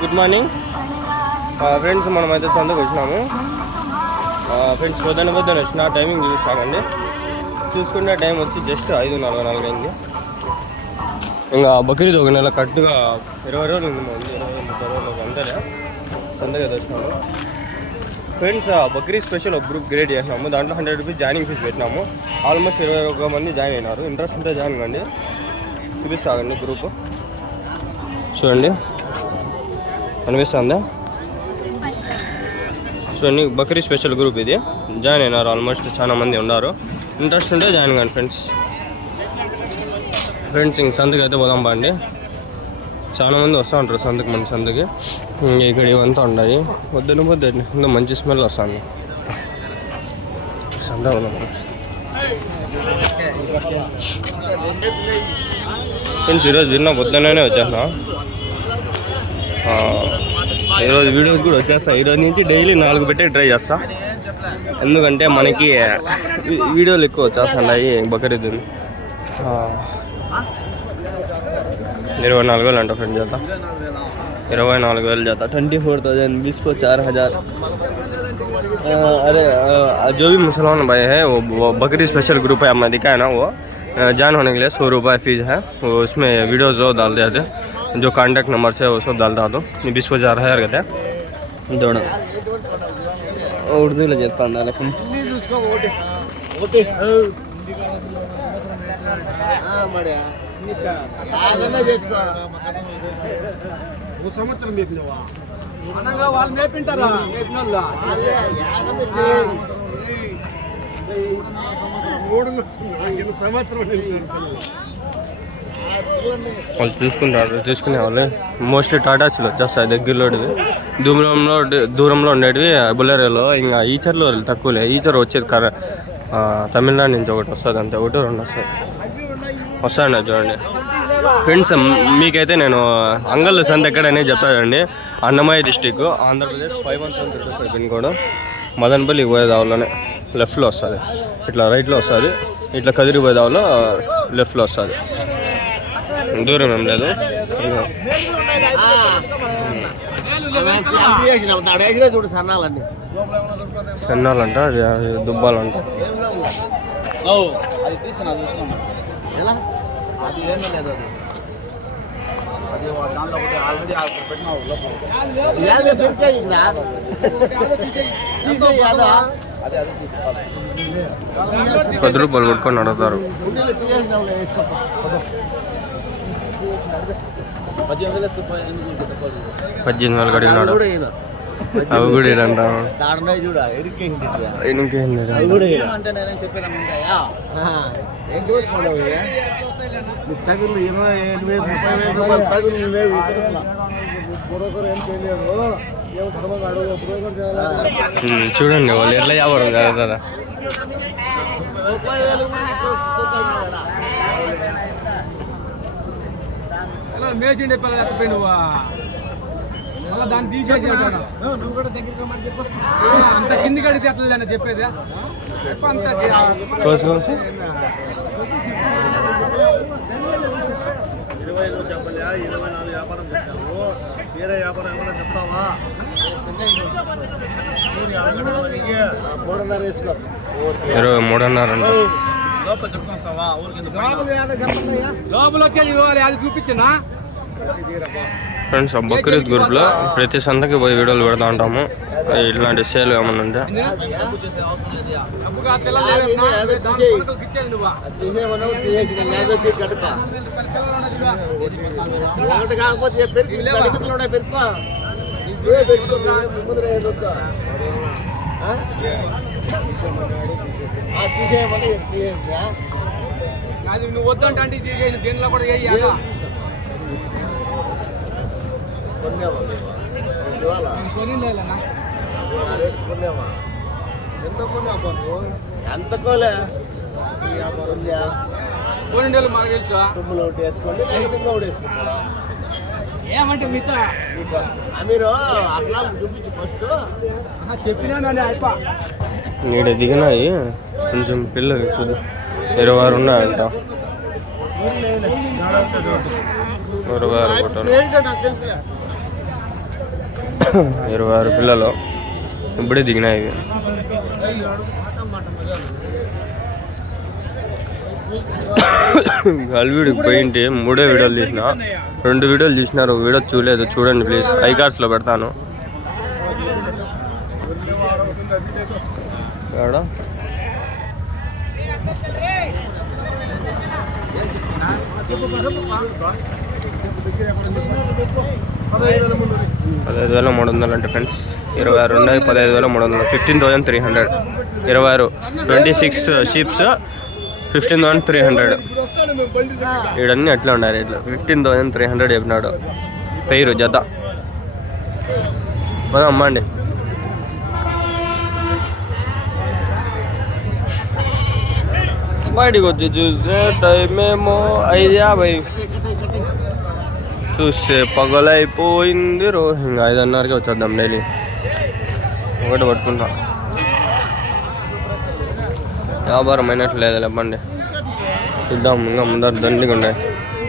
Good morning friends, మనమైతే సందుకు వచ్చినాము. Friends పొద్దున్న వచ్చిన టైమింగ్ చూస్తామండి. చూసుకునే టైం వచ్చి జస్ట్ 5:44 అయింది. ఇంకా బక్రీద్ ఒక నెల కరెక్ట్గా 20 రోజులు ఉంది. 20-30 రోజులు అంతేలే సందగా వచ్చినాము. ఫ్రెండ్స్ బక్రీద్ స్పెషల్ ఒక గ్రూప్ క్రియేట్ చేసినాము. దాంట్లో 100 రూపీస్ జాయినింగ్ ఫీజు పెట్టినాము. ఆల్మోస్ట్ 21 మంది జాయిన్ అయినారు. ఇంట్రెస్ట్ ఉంటే జాయిన్ కండి, చూపిస్తామండి గ్రూప్. చూడండి, అనిపిస్తుందా? చూడండి, బక్రీద్ స్పెషల్ గ్రూప్ ఇది. జాయిన్ అయినారు, ఆల్మోస్ట్ చాలా మంది ఉన్నారు. ఇంట్రెస్ట్ ఉంటే జాయిన్ కండి ఫ్రెండ్స్. ఇంక సందుకి అయితే పోదాం బాండి. చాలా మంది వస్తూ ఉంటారు సందుకి. మన సందుకి ఇక్కడ ఇవంతా ఉన్నాయి. పొద్దున్న మంచి స్మెల్ వస్తుంది. సంద ఫ్రెండ్స్, ఈరోజు తిన్నా పొద్దున్నే వచ్చేసిన. ఈరోజు వీడియోస్ కూడా వచ్చేస్తా. ఈరోజు నుంచి డైలీ 4 పెట్టే ట్రై చేస్తా. ఎందుకంటే మనకి వీడియోలు ఎక్కువ వచ్చేస్తున్నాయి. బక్రీద్ 24,000 అంట ఫ్రెండ్ చేత. 24,000 जाता 24,000 20 को 4,000. अरे जो भी मुसलमान भाई है वो बकरीद स्पेशल ग्रुप है, आपने दिखा है ना, वो ज्वाइन होने के लिए 100 रुपये फीस है. वो उसमें वीडियोस जो डाल दिया थे, जो कॉन्टैक्ट नंबर से वो सब डालता दो. 20 को 4,000 कहते हैं दोनों. उर्दू ले जाता है लेकिन సంవత్సరం మేపినవా అనగా వాళ్ళు మేపింటారా? మేపినోళ్ళ వాళ్ళు చూసుకునే వాళ్ళు మోస్ట్లీ టాటాస్లు వచ్చేస్తాయి దగ్గరలోటివి. దూరంలో ఉండేటివి బుల్లెరోలో. ఇంకా ఈచర్లో తక్కువలే. ఈచర్ వచ్చేది తమిళనాడు నుంచి ఒకటి వస్తుంది, అంతే. 1-2 వస్తాయండి. చూడండి ఫ్రెండ్స్, మీకైతే నేను అంగల్ సంత ఎక్కడనే చెప్తా చూడండి. Annamayya district, Andhra Pradesh. 51735 pin code. Madanapalle పోయేదావులోనే లెఫ్ట్లో వస్తుంది. ఇట్లా రైట్లో వస్తుంది. ఇట్లా కదిరి పోయేదావులో లెఫ్ట్లో వస్తుంది. దూరం ఏం లేదు. సన్నాలంట, అది దుబ్బాలంట. ₹10 కొట్టుకొని అడుగుతారు. 18,000 అడిగినాడు. అవి కూడా ఏంటంట చూడండి వాళ్ళు ఎట్లా వ్యాపారం జరుగుతుందా. మేచిండే పిల్లకపోయినవా దాన్ని తీసేసి అంత కింది కడితే ఎట్లా చెప్పేది. వేరే వ్యాపారం ఏమైనా చెప్తావా? 23.5 అంట. లోపల వచ్చేది ఇవ్వాలి, అది చూపించనా ఫ్రెండ్స్. బక్రీద్ గ్రూప్లో ప్రతి సంతకి పోయి వీడియోలు పెడతా ఉంటాము. ఇట్లాంటి సేల్ ఏమన్నా ఉంటే నువ్వు వద్దంటే దీనిలో కూడా ఎంత కోలే మాకు తెలుసా? ఏమంటే మీతో మీరు అట్లా చూపించి ఫస్ట్ చెప్పినా నీడ దిగినాయి. కొంచెం పిల్లలు చూద్దాం. 26 ఉన్నాయంట. 26 ఫోటోలు. 26 పిల్లలు ఇప్పుడే దిగినాయి ఇవి. గల్వీడికి పోయింటే 3 వీడియోలు తీసిన, 2 వీడియోలు తీసినారు, వీడియో చూడలేదు, చూడండి ప్లీజ్, ఐకార్డ్స్లో పెడతాను. ఇక్కడ 15,300 అంటే ఫ్రెండ్స్ 26 ఉన్నాయి. 15,300, 15,300, 26 26 షీప్స్ 15,300. ఈడన్నీ అట్లా ఉన్నాయి రేట్లు. 15,300 చెప్పినాడు పేరు జత. అమ్మండి బయటికి వచ్చి చూస్తే టైం ఏమో 5:50. చూస్తే పగలైపోయింది. ఇంకా 5:30కి వచ్చేద్దాం. డైలీ ఒకటి పట్టుకుంటా. వ్యాపారం అయినట్లు లేదు లేపండి. చూద్దాం. ఇంకా ముందర దండిగా ఉన్నాయి.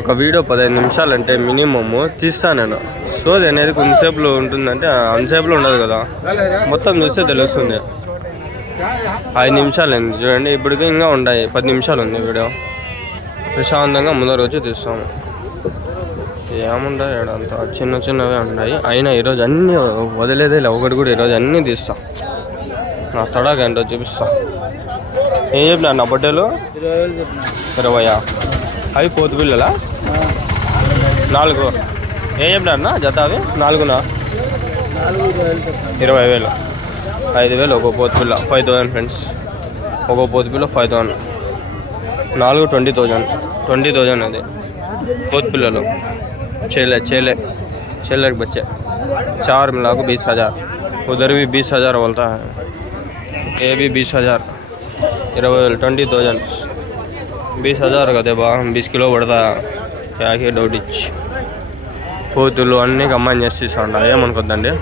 ఒక వీడియో 15 నిమిషాలు అంటే మినిమమ్ తీస్తాను నేను. సోది అనేది కొంతసేపులో ఉంటుందంటే అంతసేపులో ఉండదు కదా, మొత్తం చూస్తే తెలుస్తుంది. 5 నిమిషాలు అయింది చూడండి. ఇప్పటికీ ఇంకా ఉన్నాయి 10 నిమిషాలు ఉంది వీడియో. ప్రశాంతంగా ముందర వచ్చి తీస్తాము. ఏముంటాయి అంతా చిన్న చిన్నవే ఉన్నాయి. అయినా ఈరోజు అన్నీ వదిలేదే లే, ఒకటి కూడా ఈరోజు అన్నీ తీస్తా. నా తడాక ఏంటో చూపిస్తా. ఏం చెప్పినా నా బట్టలు 20. అవి పోతు పిల్లలా 4. ఏం చెప్పినా అన్న జత అవి 4నా 20,000. 5,000 ఒక పోతు పిల్ల. 5,000 ఫ్రెండ్స్. ఒక పోతు పిల్ల 5,000. 4 20,000 అది పోతు పిల్లలు. चेले के बच्चे 4 मिला को 20,000. उधर भी 20,000 बोलता है. ये भी 20,000. 20,000 20,000 का देबा 20 किलो पड़ता है. क्या कि डोडिच పోతులు అన్నీ కంబైన్ చేసి ఇస్తాండ. ఏమనుకోద్దండి,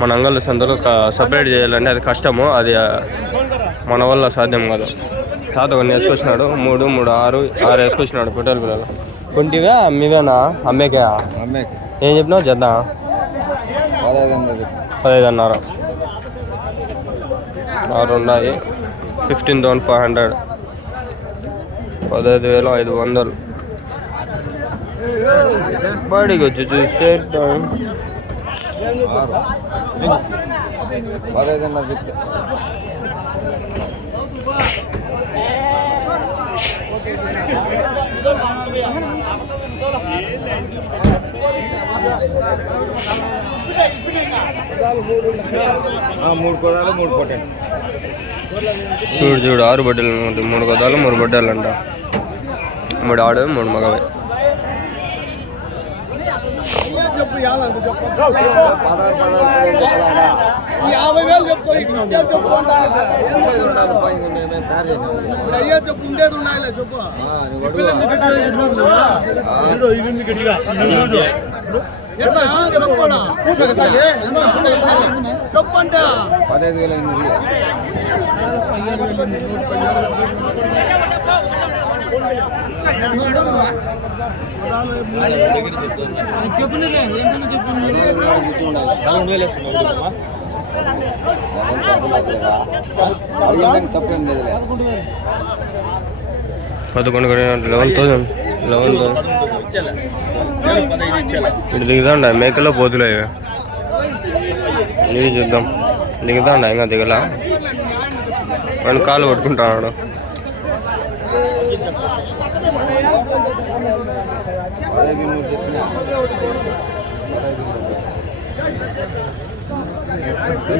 మన అంగళ్ళ సంతలో సపరేట్ చేయాలంటే అది కష్టము. అది మన వల్ల సాధ్యం కాదు. తాత కొన్ని వేసుకొచ్చినాడు. 3, 6 వేసుకొచ్చినాడు పెట్రోల్ పిల్లలు. కొంటివా అమ్మివేనా? అమ్మేకా? ఏం చెప్పినావు జత? 15,500. 6 ఉన్నాయి. 15,500. 15,500. బడికి వచ్చి చూస్తే 15,500 చెప్తే చూడు 6 బట్టలు, 3 కొదాలు 3 బట్టలు అంట. 3 ఆడు 3 మగవే. 50,000 చెప్తా. చెప్పు ఉండేది ఉండాలి చెప్పు. చెప్పండి 11,000. ఇటు దిగుదా మేకలో పోతులే. ఇది చూద్దాం. దిగుదా ఇంకా దిగలా. వాడిని కాలు పట్టుకుంటాడు.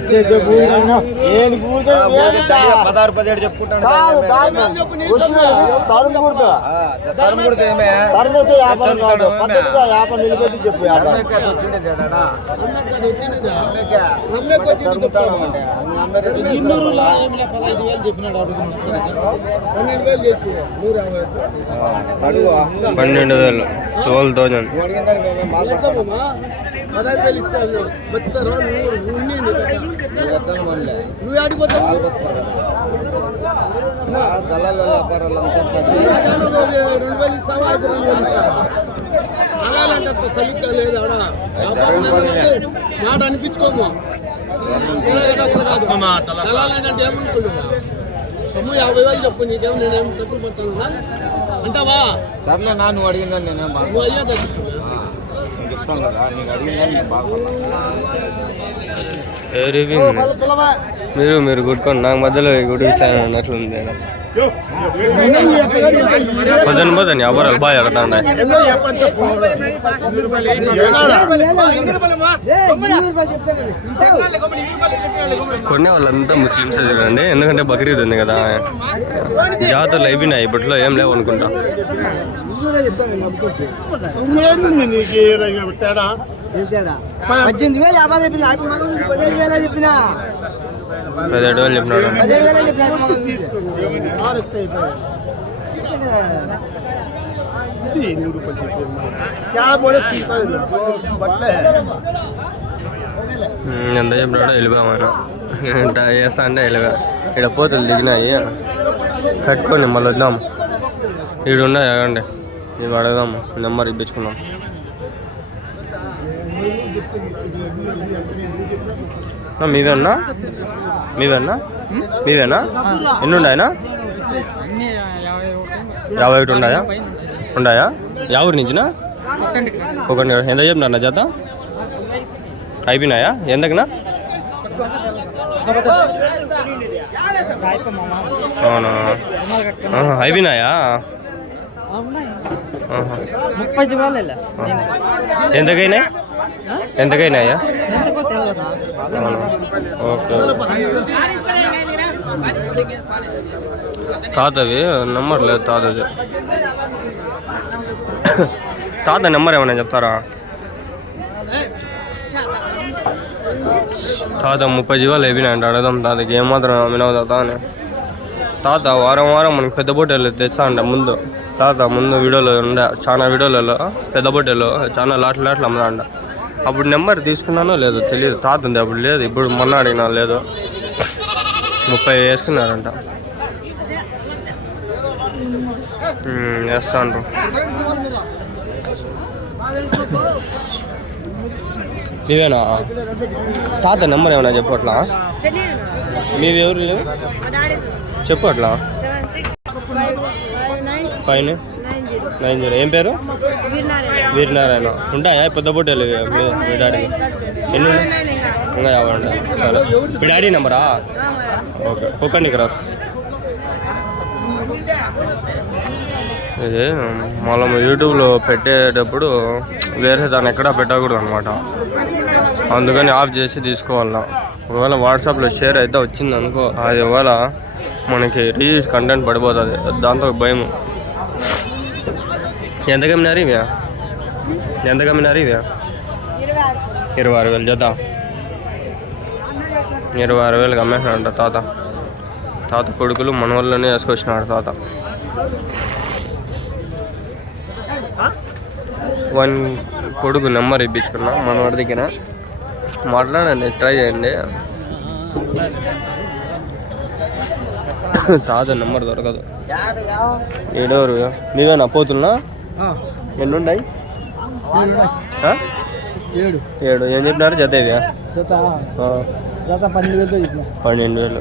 $12,000 12,000. 15,000 ఇస్తాను. నువ్వు ఆడిపోతావు. 2,000 ఇస్తావా? 2,000 ఇస్తావా? అలాంటి అంత సలిక్క లేదు ఆడ మాట అనిపించుకోము అలాంటి ఏమనుకున్నావు సొమ్ము 50,000 చెప్పు నీకేమో నేనేం తప్పులు పడతాను అంటావా సర్లే నా నువ్వు అడిగిందని నేనేం నువ్వు అయ్యా తగ్గిస్తున్నా నేను చెప్తాను కదా నీకు అడిగిందని నేను బాగుపడ్డా మీరు కొట్టుకోండి నాకు మధ్యలో కొట్టుకిస్తాను అన్నట్లుంది పోతాను ఎవరు బాగా ఎడతాండ కొనే వాళ్ళంతా ముస్లిమ్స్ చూడండి ఎందుకంటే బక్రీద్ ఉంది కదా జాతరలు అయిపోయినాయి ఇప్పట్లో ఏం లేవు అనుకుంటా 17,000 చెప్పినాడు ఎంత చెప్పినాడో వెళ్ళిపోయామన్నా చేస్తా అంటే వెళ్ళిపో ఇక్కడ పోతులు దిగినాయి కట్టుకోండి మళ్ళీ వద్దాం ఇవి ఉన్నాయి అడగండి ఇవి అడగదాము నెంబర్ ఇప్పించుకుందాం మీవేనా ఎన్ని ఉన్నాయనా 51 ఉన్నాయా యా ఊరి నుంచినా ఒకటి ఎంత చెప్పినా జత అయిపోయినాయా ఎంతకునా అవునా అయిపోయినాయా ఎంతకైనాయా ఓకే తాతవి నెంబర్ లేదు తాతది తాత నెంబర్ ఏమైనా చెప్తారా తాత 30 జీవాలు అయిపోయినాయంట అడగదాం తాతకి ఏమాత్రం వినవు తాత అని తాత వారం మనకి పెద్ద బొట్టెలు తెస్తా అంట ముందు తాత ముందు వీడియోలో ఉండే చాలా వీడియోలలో పెద్ద బొట్టెలు చాలా లాట్లు అమ్ముతా అంట అప్పుడు నెంబర్ తీసుకున్నానో లేదో తెలియదు తాత ఉంది అప్పుడు లేదు ఇప్పుడు మొన్న అడిగినా లేదు 30 వేసుకున్నారంట వేస్తా అంటారు నీవేనా తాత నెంబర్ ఏమైనా చెప్పట్లా మీది ఎవరు చెప్పు అట్లా 590 ఏం పేరు వీరనారాయణ ఉంటాయా పెద్ద బొట్టేలు మీ డాడీ ఎన్ని ఇంకా 50 ఉంటాయి సరే మీ డాడీ నెంబరా ఓకే ఒక్కండి క్రాస్ ఇది మనం యూట్యూబ్లో పెట్టేటప్పుడు వేరే దాన్ని ఎక్కడా పెట్టకూడదు అనమాట అందుకని ఆఫ్ చేసి తీసుకోవాలా ఒకవేళ వాట్సాప్లో షేర్ అయితే వచ్చింది అనుకో అది ఒకవేళ మనకి రీల్స్ కంటెంట్ పడిపోతుంది దాంతో భయం ఎంత కమ్మినారు ఇవి 26,000 జత 26,000 అమ్మేసినాడంట తాత కొడుకులు మన వాళ్ళనే వేసుకొచ్చినాడు తాత 1 కొడుకు నెంబర్ ఇప్పించుకున్నా మన వాడి దగ్గర మాట్లాడండి ట్రై చేయండి తాత నెంబర్ దొరకదు ఏడోరు నీవేనా పోతున్నా ఎన్ని ఉన్నాయి 7 ఏం చెప్పినారు జత ఇవి 12,000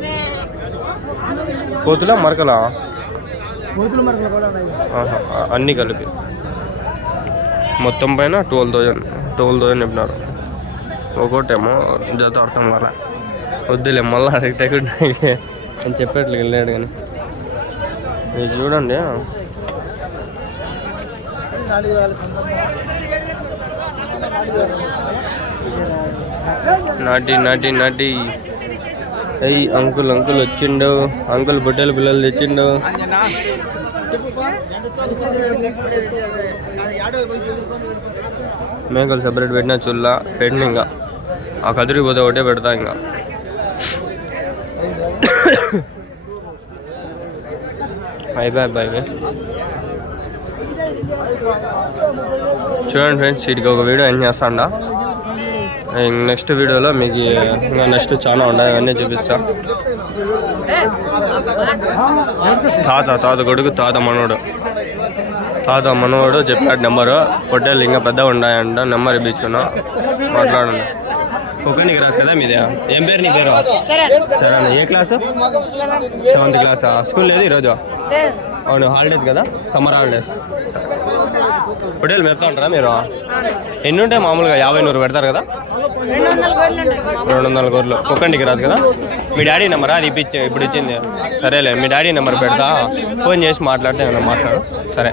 పోతులా మరకలా అన్నీ కలిపి మొత్తం పైన 12,000 చెప్పినారు ఒకటేమో జత అర్థం వల్ల వద్దులే మళ్ళీ అడిగితే అని చెప్పేట్లు వెళ్ళాడు కానీ మీరు చూడండి నాటి అయ్యి అంకుల్ వచ్చిండు అంకుల్ బొట్టెల పిల్లలు తెచ్చిండు మేకలు సపరేట్ పెట్టినా చుల్లా పెట్టిన ఇంకా ఆ కదిరిపోతే ఒకటే పెడతా ఇంకా అయిపోయి చూడండి ఫ్రెండ్స్ వీటికి ఒక వీడియో ఎండ్ చేస్తాండా నెక్స్ట్ వీడియోలో మీకు ఇంకా నెక్స్ట్ చాలా ఉన్నాయి అవన్నీ చూపిస్తా తాత కొడుకు తాత మనోడు తాత మనవాడు చెప్పాడు నెంబరు. పొట్టేళ్ళు ఇంకా పెద్దగా ఉన్నాయంట, నెంబర్ ఇప్పించుకున్నా మాట్లాడండి. కుక్కనికి రాసు కదా మీదే. ఏం పేరు నీ పేరు? సరే అన్న. ఏ క్లాసు? 7th క్లాసా? స్కూల్ లేదు ఈరోజు? అవును, హాలిడేస్ కదా, సమ్మర్ హాలిడేస్. పొట్టేళ్ళు మేపుతా ఉంటారా మీరు? ఎన్ని ఉంటాయి మామూలుగా? 50-100 పెడతారు కదా? 200 గొర్రెలు. కుక్కండికి రాసు కదా. మీ డాడీ నెంబరా? అది ఇప్పుడు ఇచ్చింది. సరేలే, మీ డాడీ నెంబర్ పెడతా, ఫోన్ చేసి మాట్లాడితే ఏమన్నా మాట్లాడు. సరే,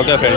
ఓకే ఫ్రెండ్.